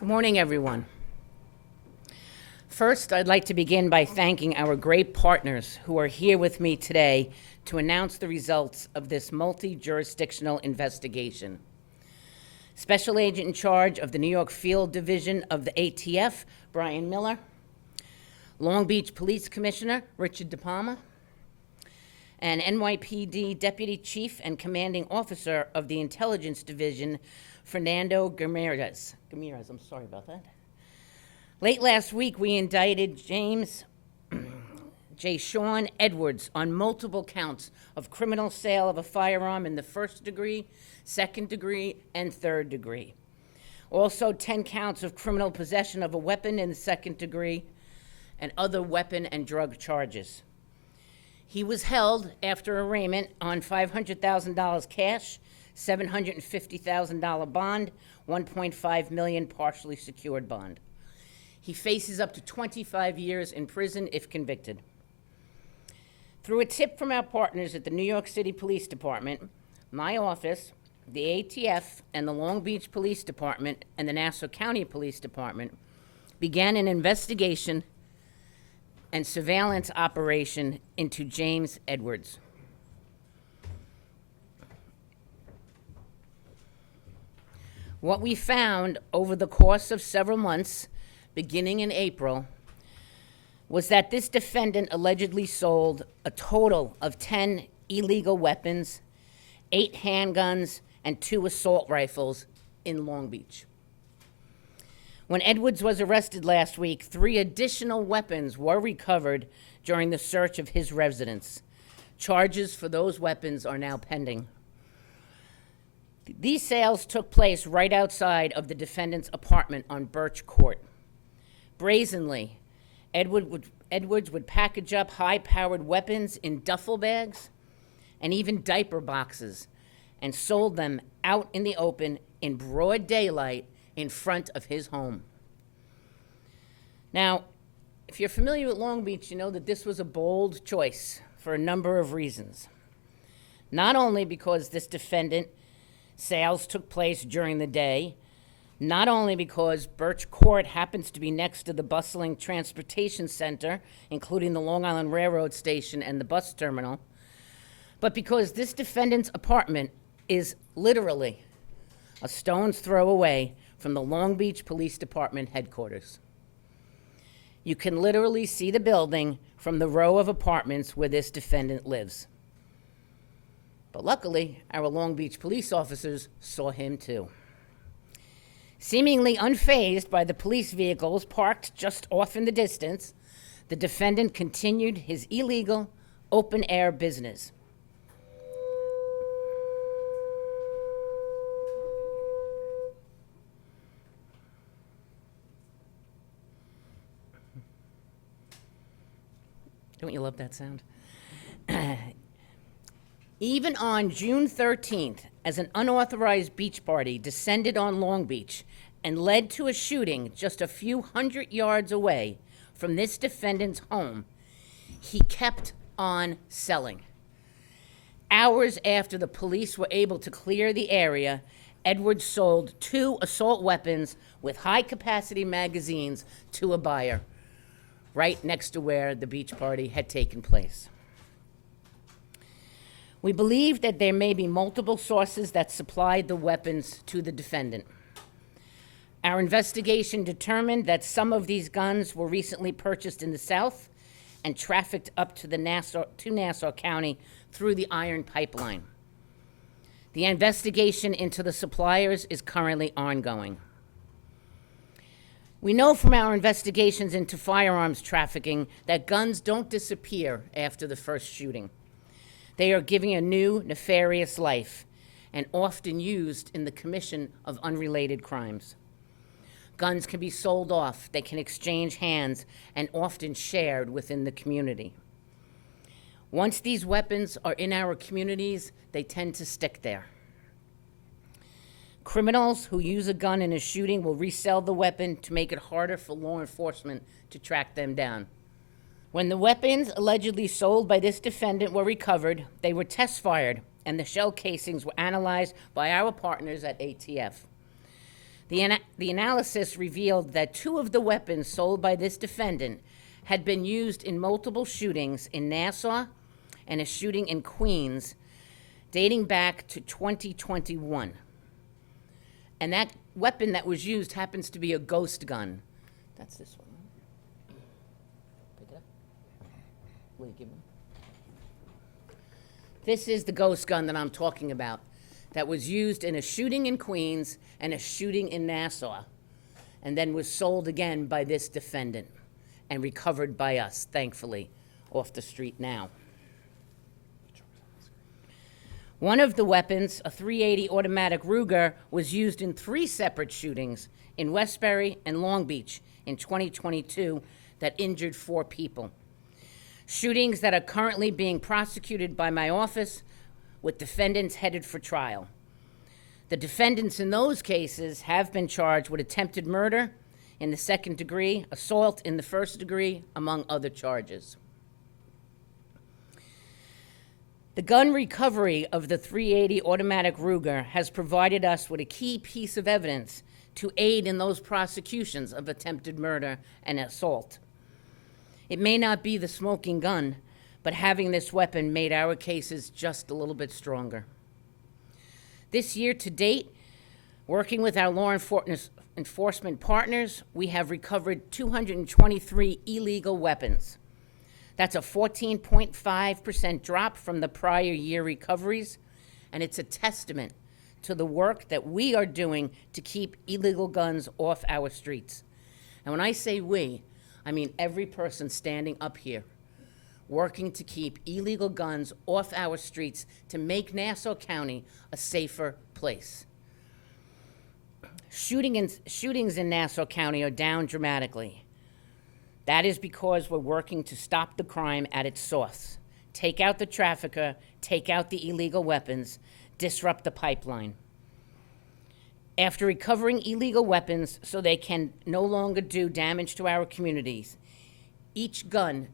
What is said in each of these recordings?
Good morning, everyone. First, I'd like to begin by thanking our great partners who are here with me today to announce the results of this multi-jurisdictional investigation. Special Agent in charge of the New York Field Division of the ATF, Brian Miller. Long Beach Police Commissioner, Richard De Palma. And NYPD Deputy Chief and Commanding Officer of the Intelligence Division, Fernando Ramirez. I'm sorry about that. Late last week, we indicted Jayshaun Edwards on multiple counts of criminal sale of a firearm in the first degree, second degree, and third degree. Also, 10 counts of criminal possession of a weapon in the second degree and other weapon and drug charges. He was held after arraignment on $500,000 cash, $750,000 bond, $1.5 million partially secured bond. He faces up to 25 years in prison if convicted. Through a tip from our partners at the New York City Police Department, my office, the ATF, and the Long Beach Police Department and the Nassau County Police Department began an investigation and surveillance operation into James Edwards. What we found over the course of several months, beginning in April, was that this defendant allegedly sold a total of 10 illegal weapons, 8 handguns, and 2 assault rifles in Long Beach. When Edwards was arrested last week, 3 additional weapons were recovered during the search of his residence. Charges for those weapons are now pending. These sales took place right outside of the defendant's apartment on Birch Court. Brazenly, Edwards would package up high-powered weapons in duffel bags and even diaper boxes and sold them out in the open in broad daylight in front of his home. Now, if you're familiar with Long Beach, you know that this was a bold choice for a number of reasons. Not only because this defendant sales took place during the day, not only because Birch Court happens to be next to the bustling transportation center, including the Long Island Railroad Station and the bus terminal, but because this defendant's apartment is literally a stone's throw away from the Long Beach Police Department headquarters. You can literally see the building from the row of apartments where this defendant lives. But luckily, our Long Beach police officers saw him too. Seemingly unfazed by the police vehicles parked just off in the distance, the defendant continued his illegal open-air business. Don't you love that sound? Even on June 13th, as an unauthorized beach party descended on Long Beach and led to a shooting just a few hundred yards away from this defendant's home, he kept on selling. Hours after the police were able to clear the area, Edwards sold 2 assault weapons with high-capacity magazines to a buyer, right next to where the beach party had taken place. We believe that there may be multiple sources that supplied the weapons to the defendant. Our investigation determined that some of these guns were recently purchased in the South and trafficked up to Nassau County through the iron pipeline. The investigation into the suppliers is currently ongoing. We know from our investigations into firearms trafficking that guns don't disappear after the first shooting. They are given a new, nefarious life and often used in the commission of unrelated crimes. Guns can be sold off, they can exchange hands, and often shared within the community. Once these weapons are in our communities, they tend to stick there. Criminals who use a gun in a shooting will resell the weapon to make it harder for law enforcement to track them down. When the weapons allegedly sold by this defendant were recovered, they were test-fired, and the shell casings were analyzed by our partners at ATF. The analysis revealed that 2 of the weapons sold by this defendant had been used in multiple shootings in Nassau and a shooting in Queens dating back to 2021. And that weapon that was used happens to be a ghost gun. That's this one. Pick it up. Will you give me? This is the ghost gun that I'm talking about that was used in a shooting in Queens and a shooting in Nassau, and then was sold again by this defendant and recovered by us, thankfully, off the street now. One of the weapons, a .380 automatic Ruger, was used in 3 separate shootings in Westbury and Long Beach in 2022 that injured 4 people. Shootings that are currently being prosecuted by my office with defendants headed for trial. The defendants in those cases have been charged with attempted murder in the 2nd degree, assault in the 1st degree, among other charges. The gun recovery of the .380 automatic Ruger has provided us with a key piece of evidence to aid in those prosecutions of attempted murder and assault. It may not be the smoking gun, but having this weapon made our cases just a little bit stronger. This year to date, working with our law enforcement partners, we have recovered 223 illegal weapons. That's a 14.5% drop from the prior year recoveries, and it's a testament to the work that we are doing to keep illegal guns off our streets. And when I say we, I mean every person standing up here, working to keep illegal guns off our streets to make Nassau County a safer place. Shootings in Nassau County are down dramatically. That is because we're working to stop the crime at its source. Take out the trafficker, take out the illegal weapons, disrupt the pipeline. After recovering illegal weapons so they can no longer do damage to our communities, each gun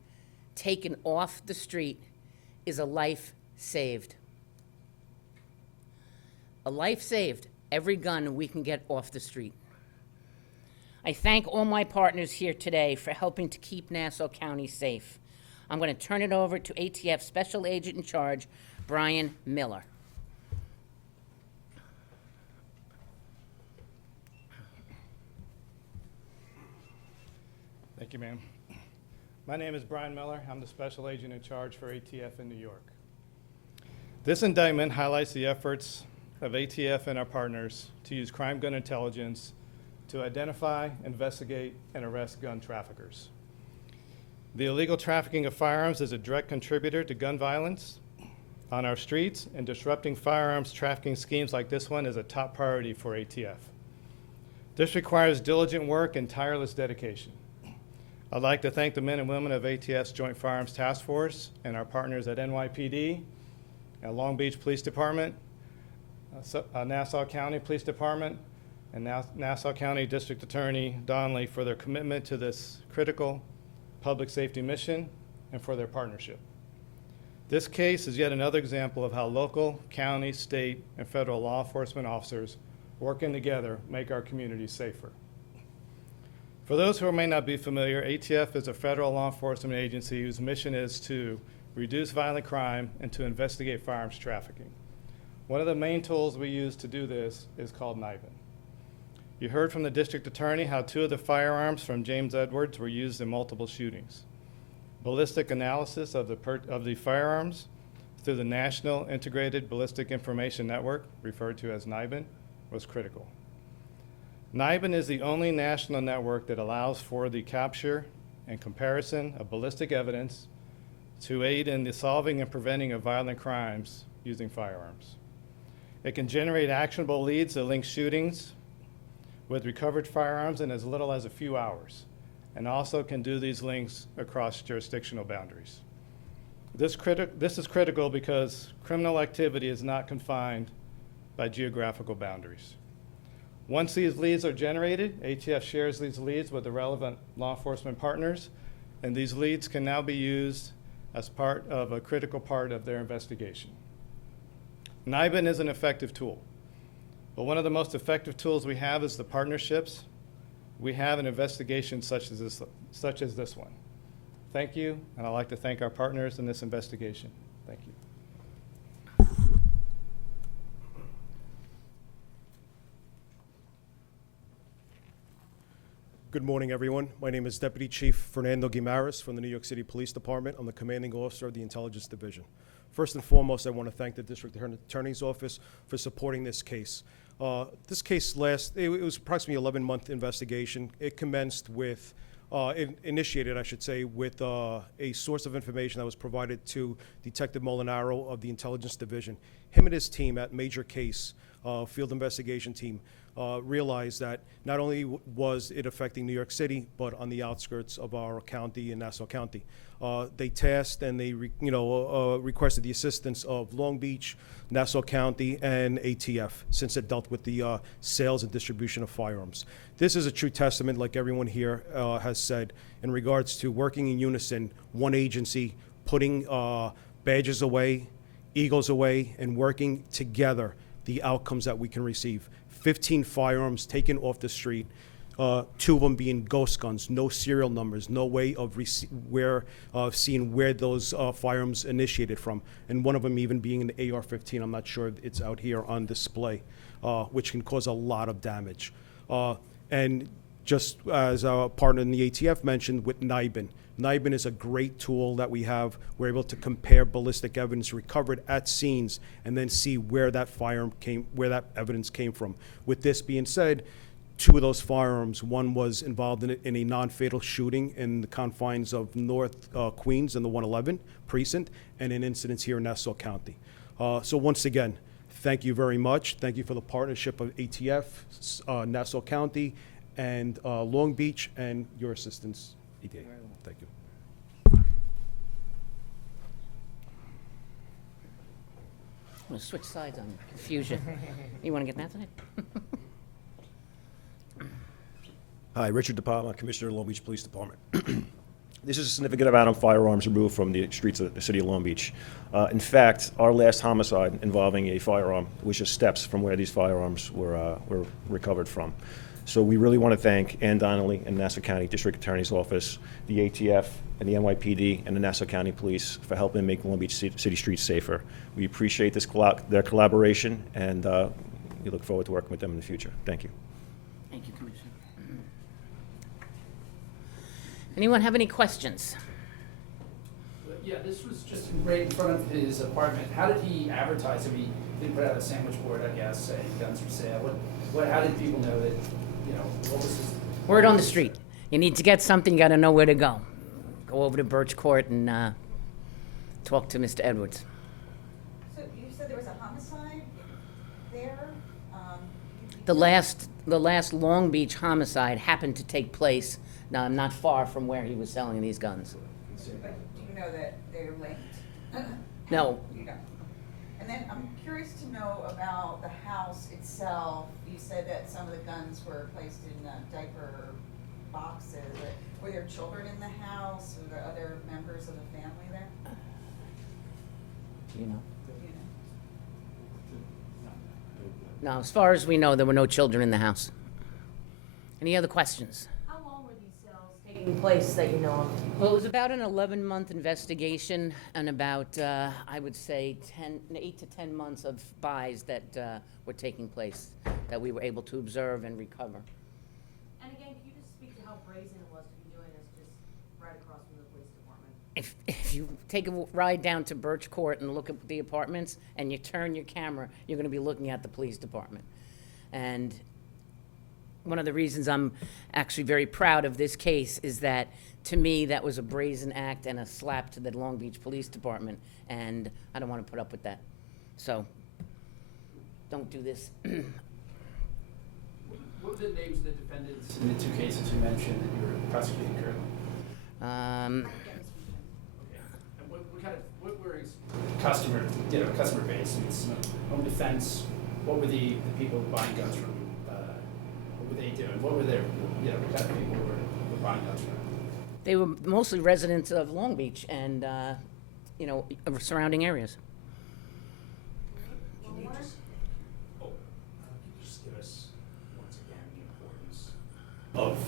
taken off the street is a life saved. A life saved, every gun we can get off the street. I thank all my partners here today for helping to keep Nassau County safe. I'm going to turn it over to ATF Special Agent in Charge, Brian Miller. Thank you, ma'am. My name is Brian Miller. I'm the Special Agent in Charge for ATF in New York. This indictment highlights the efforts of ATF and our partners to use crime gun intelligence to identify, investigate, and arrest gun traffickers. The illegal trafficking of firearms is a direct contributor to gun violence on our streets, and disrupting firearms trafficking schemes like this one is a top priority for ATF. This requires diligent work and tireless dedication. I'd like to thank the men and women of ATF's Joint Firearms Task Force and our partners at NYPD, at Long Beach Police Department, Nassau County Police Department, and Nassau County District Attorney Donnelly for their commitment to this critical public safety mission and for their partnership. This case is yet another example of how local, county, state, and federal law enforcement officers working together make our communities safer. For those who may not be familiar, ATF is a federal law enforcement agency whose mission is to reduce violent crime and to investigate firearms trafficking. One of the main tools we use to do this is called Indictment. You heard from the district attorney how 2 of the firearms from Jayshaun Edwards were used in multiple shootings. Ballistic analysis of the firearms through the National Integrated Ballistic Information Network, referred to as NIBIN, was critical. NIBIN is the only national network that allows for the capture and comparison of ballistic evidence to aid in the solving and preventing of violent crimes using firearms. It can generate actionable leads that link shootings with recovered firearms in as little as a few hours, and also can do these links across jurisdictional boundaries. This is critical because criminal activity is not confined by geographical boundaries. Once these leads are generated, ATF shares these leads with the relevant law enforcement partners, and these leads can now be used as part of a critical part of their investigation. NIBIN is an effective tool. But one of the most effective tools we have is the partnerships we have in investigations such as this one. Thank you, and I'd like to thank our partners in this investigation. Thank you. Good morning, everyone. My name is Deputy Chief Fernando Guimaras from the New York City Police Department. I'm the commanding officer of the Intelligence Division. First and foremost, I want to thank the District Attorney's Office for supporting this case. This case it was approximately 11-month investigation. It commenced with, initiated, I should say, with a source of information that was provided to Detective Molinaro of the Intelligence Division. Him and his team at Major Case, Field Investigation Team, realized that not only was it affecting New York City, but on the outskirts of our county in Nassau County. They tasked and they requested the assistance of Long Beach, Nassau County, and ATF, since it dealt with the sales and distribution of firearms. This is a true testament, like everyone here has said, in regards to working in unison, one agency, putting badges away, eagles away, and working together, the outcomes that we can receive. 15 firearms taken off the street, 2 of them being ghost guns, no serial numbers, no way of seeing where those firearms initiated from, and one of them even being an AR-15. I'm not sure if it's out here on display, which can cause a lot of damage. And just as our partner in the ATF mentioned with NIBIN, NIBIN is a great tool that we have. We're able to compare ballistic evidence recovered at scenes and then see where that where that evidence came from. With this being said, 2 of those firearms, one was involved in a non-fatal shooting in the confines of North Queens and the 111 precinct, and an incident here in Nassau County. So once again, thank you very much. Thank you for the partnership of ATF, Nassau County, and Long Beach, and your assistance, EDA. Thank you. I'm going to switch sides on confusion. You want to get that tonight? Hi, Richard DePalma, Commissioner of Long Beach Police Department. This is a significant amount of firearms removed from the streets of the city of Long Beach. In fact, our last homicide involving a firearm was just steps from where these firearms were recovered from. So we really want to thank Ann Donnelly and Nassau County District Attorney's Office, the ATF, and the NYPD, and the Nassau County Police for helping make Long Beach city streets safer. We appreciate their collaboration, and we look forward to working with them in the future. Thank you. Thank you, Commissioner. Anyone have any questions? Yeah, this was just right in front of his apartment. How did he advertise it? He didn't put out a sandwich board, I guess, saying guns for sale. How did people know that, what was his... Word on the street. You need to get something, you got to know where to go. Go over to Birch Court and talk to Mr. Edwards. So you said there was a homicide there? The last Long Beach homicide happened to take place, now not far from where he was selling these guns. But do you know that they're linked? No. You don't. And then I'm curious to know about the house itself. You said that some of the guns were placed in diaper boxes. Were there children in the house? Were there other members of the family there? Do you know? Do you know? No, as far as we know, there were no children in the house. Any other questions? How long were these sales taking place that you know of? Well, it was about an 11-month investigation and about, I would say, 8 to 10 months of buys that were taking place that we were able to observe and recover. And again, can you just speak to how brazen it was to be doing this just right across from the police department? If you take a ride down to Birch Court and look at the apartments and you turn your camera, you're going to be looking at the police department. And one of the reasons I'm actually very proud of this case is that, to me, that was a brazen act and a slap to the Long Beach Police Department, and I don't want to put up with that. So, don't do this. What were the names of the defendants in the 2 cases you mentioned that you were prosecuting currently? Okay. And what were his customer base? It's home defense. What were the people buying guns from? What were they doing? What were their, what kind of people were buying guns from? They were mostly residents of Long Beach and, surrounding areas. Can you just of,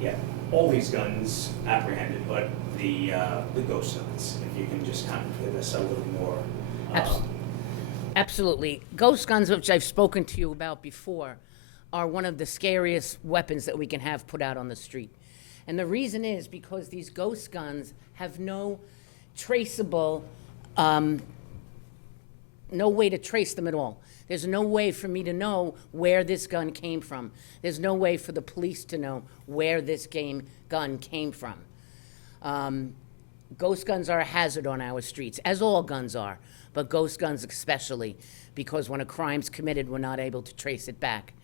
yeah, all these guns apprehended, but the ghost guns, if you can just kind of give us a little more. Absolutely. Ghost guns, which I've spoken to you about before, are one of the scariest weapons that we can have put out on the street. And the reason is because these ghost guns have no traceable, no way to trace them at all. There's no way for me to know where this gun came from. There's no way for the police to know where this gun came from. Ghost guns are a hazard on our streets, as all guns are, but ghost guns especially, because when a crime's committed, we're not able to trace it back.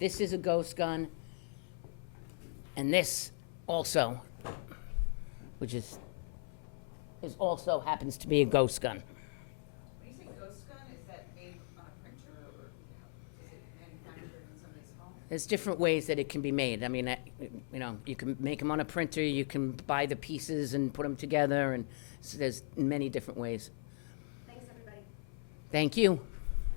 This is a ghost gun, and this also, which is also happens to be a ghost gun. When you say ghost gun, is that made on a printer or is it manufactured in somebody's home? There's different ways that it can be made. I mean, you know, you can make them on a printer, you can buy the pieces and put them together, and so there's many different ways. Thanks, everybody. Thank you.